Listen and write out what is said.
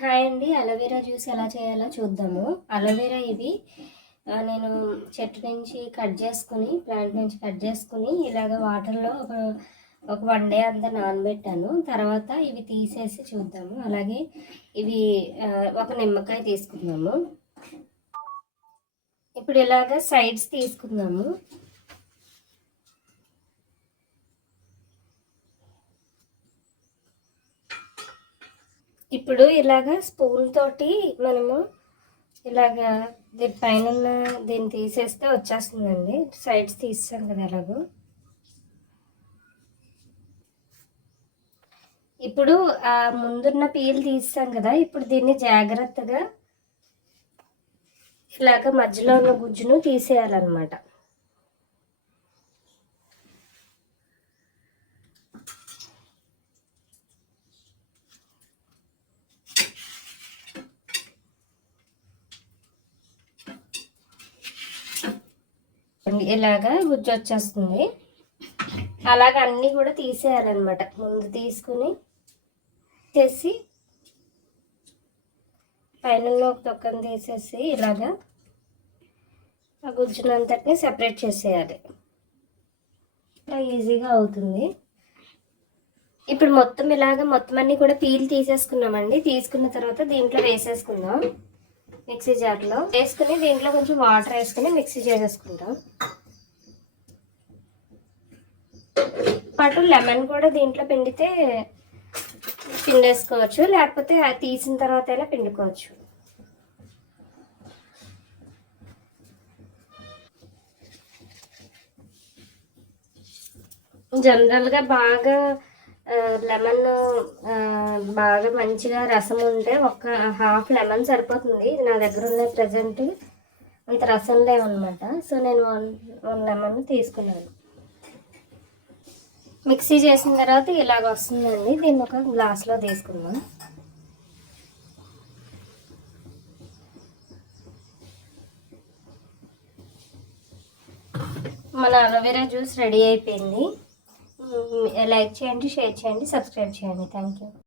Hi అండి. Aloe vera juice ఎలా చేయాలో చూద్దాము. అలోవెరా ఇవి నేను చెట్టు నుంచి కట్ చేసుకుని, ప్లాంట్ నుంచి కట్ చేసుకుని ఇలాగ వాటర్లో ఒక 1 డే అంతా నానబెట్టాను. తర్వాత ఇవి తీసేసి చూద్దాము. అలాగే ఇవి ఒక నిమ్మకాయ తీసుకుందాము. ఇప్పుడు ఇలాగ సైడ్స్ తీసుకుందాము. ఇప్పుడు ఇలాగ స్పూన్ తోటి మనము ఇలాగా దీని పైన దీన్ని తీసేస్తే వచ్చేస్తుందండి. సైడ్స్ తీసాం కదా ఎలాగో. ఇప్పుడు ఆ ముందున్న పీల్ తీసాం కదా, ఇప్పుడు దీన్ని జాగ్రత్తగా ఇలాగ మధ్యలో ఉన్న గుజ్జును తీసేయాలన్నమాట. ఇలాగా గుజ్జు వచ్చేస్తుంది. అలాగ అన్నీ కూడా తీసేయాలన్నమాట. ముందు తీసుకుని చేసి పైన ఒక తొక్కను తీసేసి ఇలాగా ఆ గుజ్జునంతటిని సెపరేట్ చేసేయాలి. ఈజీగా అవుతుంది. ఇప్పుడు మొత్తం మొత్తం అన్నీ కూడా పీల్ తీసేసుకున్నామండి. తీసుకున్న తర్వాత దీంట్లో వేసేసుకుందాం. మిక్సీ జార్లో వేసుకుని దీంట్లో కొంచెం వాటర్ వేసుకుని మిక్సీ చేసేసుకుంటాం. పాటు లెమన్ కూడా దీంట్లో పిండేసుకోవచ్చు, లేకపోతే అది తీసిన తర్వాత అయినా పిండుకోవచ్చు. జనరల్గా బాగా లెమన్ బాగా మంచిగా రసం ఉంటే ఒక హాఫ్ లెమన్ సరిపోతుంది. ఇది నా దగ్గర ఉన్న ప్రజెంట్ అంత రసం లేవన్నమాట. సో నేను 1 లెమన్ తీసుకున్నాను. మిక్సీ చేసిన తర్వాత ఇలాగ వస్తుందండి. దీన్ని ఒక గ్లాస్లో తీసుకుందాం. మన అలోవెరా జ్యూస్ రెడీ అయిపోయింది. లైక్ చేయండి, షేర్ చేయండి, సబ్స్క్రైబ్ చేయండి. Thank you.